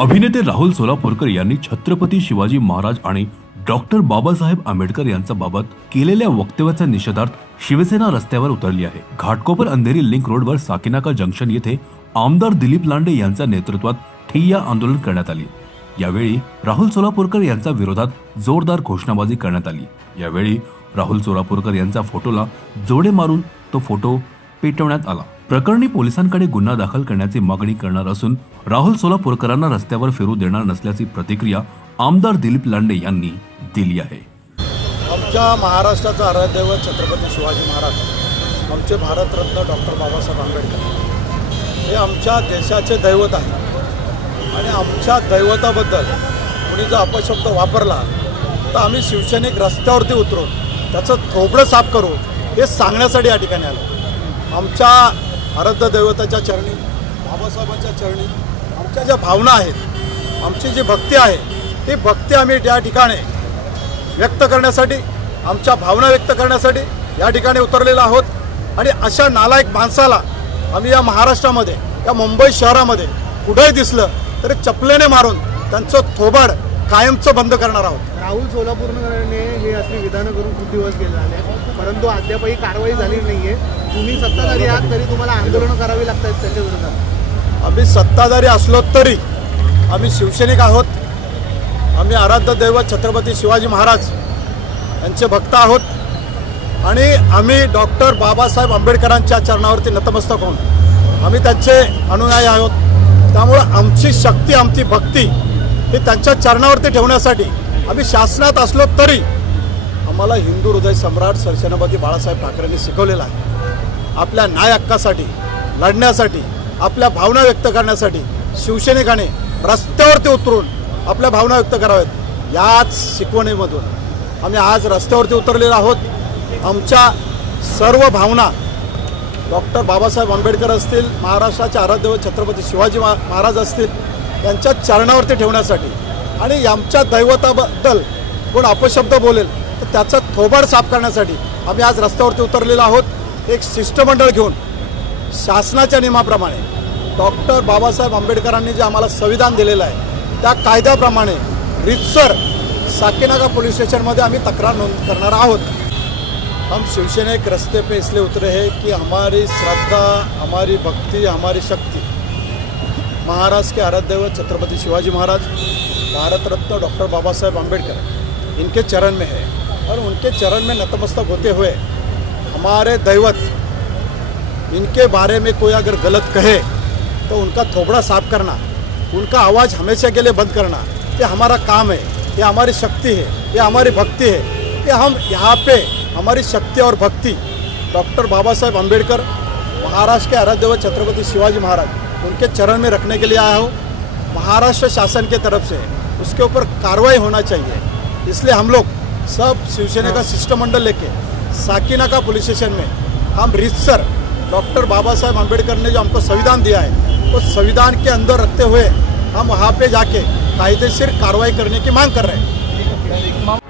अभिनेते राहुल सोलापूरकर यांनी छत्रपती शिवाजी महाराज आणि डॉक्टर बाबासाहेब आंबेडकर यांच्याबाबत केलेल्या वक्तव्याच्या निषेधार्थ शिवसेना रस्त्यावर उतरली आहे। घाटकोपर अंधेरी लिंक रोडवर साकीनाका जंक्शन येथे आमदार दिलीप लांडे यांच्या नेतृत्वात ठिय्या आंदोलन करण्यात आले। यावेळी राहुल सोलापूरकर यांच्या विरोधात जोरदार घोषणाबाजी करण्यात आली। यावेळी राहुल सोलापूरकर यांच्या फोटोला जोडे मारून तो फोटो पेटवण्यात आला। प्रकरणी पोलिसांकडे गुन्हा दाखल करण्याची मागणी करणार असून राहुल सोलापूरकरांना रस्त्यावर फिरू देणार नसल्याची प्रतिक्रिया आमदार दिलीप लांडे यांनी दिली आहे। आमच्या महाराष्ट्राचा आराध्यदैवत छत्रपती शिवाजी महाराज, आमचे भारतरत्न डॉक्टर बाबासाहेब आंबेडकर हे आमच्या देशाचे दैवत आहे आणि आमच्या दैवताबद्दल कोणी जर अपशब्द वापरला तर आम्ही शिवसैनिक रस्त्यावरती उतरून त्याचं थोबडं साफ करू हे सांगण्यासाठी या ठिकाणी आलो। आमच्या आराध्य दैवताच्या चरणी, बाबासाहेबांच्या चरणी आमच्या ज्या भावना आहेत, आमची जी भक्ती आहे ती भक्ती आम्ही या ठिकाणी व्यक्त करण्यासाठी, आमच्या भावना व्यक्त करण्यासाठी या ठिकाणी उतरलेलो आहोत। आणि अशा नालायक माणसाला आम्ही या महाराष्ट्रामध्ये, या मुंबई शहरामध्ये कुठेही दिसलं तरी चपलेने मारून त्यांचं थोबाड कायमचं बंद करणार आहोत। राहुल सोलापूरकरांनी हे असली विधानं करून खूप दिवस गेले झाले, परंतु अद्यापही कारवाई झाली नाहीये। तुम्ही सत्ताधारी आहात तरी तुम्हाला आंदोलन करावी लागतात त्याच्या विरोधात। आम्ही सत्ताधारी असलो तरी आम्ही शिवसैनिक आहोत। आम्ही आराध्य दैवत छत्रपती शिवाजी महाराज यांचे भक्त आहोत आणि आम्ही डॉक्टर बाबासाहेब आंबेडकरांच्या चरणावरती नतमस्तक होऊन आम्ही त्यांचे अनुयायी आहोत। त्यामुळे आमची शक्ती, आमची भक्ती हे त्यांच्या चरणावरती ठेवण्यासाठी आम्ही शासनात असलो तरी आम्हाला हिंदू हृदय सम्राट सरसेनापती बाळासाहेब ठाकरेंनी शिकवलेलं आहे। आपल्या न्याय हक्कासाठी लढण्यासाठी, आपल्या भावना व्यक्त करण्यासाठी शिवसैनिकांनी रस्त्यावरती उतरून आपल्या भावना व्यक्त कराव्यात। याच शिकवणीमधून आम्ही आज रस्त्यावरती उतरलेलो आहोत। आमच्या सर्व भावना डॉक्टर बाबासाहेब आंबेडकर असतील, महाराष्ट्राचे आराध्यदैवत छत्रपती शिवाजी महाराज असतील यांच्या चरणावरती ठेवण्यासाठी आणि आमच्या दैवताबद्दल कोण अपशब्द बोलेल तर त्याचा थोबाड साफ करण्यासाठी आम्ही आज रस्त्यावरती उतरलेलो आहोत। एक शिष्टमंडळ घेऊन शासनाच्या नियमाप्रमाणे डॉक्टर बाबासाहेब आंबेडकरांनी जे आम्हाला संविधान दिलेलं आहे त्या कायद्याप्रमाणे रितसर साकीनाका पोलीस स्टेशनमध्ये आम्ही तक्रार नोंद करणार आहोत। हम शिवसैनिक रस्ते पे इसलिए उतरे हैं कि हमारी श्रद्धा, हमारी भक्ति, हमारी शक्ति महाराष्ट्र के आराध्यदैवत छत्रपति शिवाजी महाराज, भारत रत्न डॉक्टर बाबा साहेब आंबेडकर इनके चरण में है और उनके चरण में नतमस्तक होते हुए हमारे दैवत, इनके बारे में कोई अगर गलत कहे तो उनका थोबड़ा साफ करना, उनका आवाज़ हमेशा के लिए बंद करना, ये हमारा काम है, ये हमारी शक्ति है, ये हमारी भक्ति है कि हम यहाँ पे हमारी शक्ति और भक्ति डॉक्टर बाबा साहेब आंबेडकर, महाराष्ट्र के आराध्यदैवत छत्रपति शिवाजी महाराज उनके चरण में रखने के लिए आया हूँ। महाराष्ट्र शासन के तरफ से उसके ऊपर कार्रवाई होना चाहिए, इसलिए हम लोग सब शिवसेना का शिष्टमंडल लेके साकीनाका पुलिस स्टेशन में हम रीतसर डॉक्टर बाबा साहेब आंबेडकर ने जो हमको संविधान दिया है तो संविधान के अंदर रखते हुए हम वहाँ पे जाके कायदेशीर कार्रवाई करने की मांग कर रहे हैं।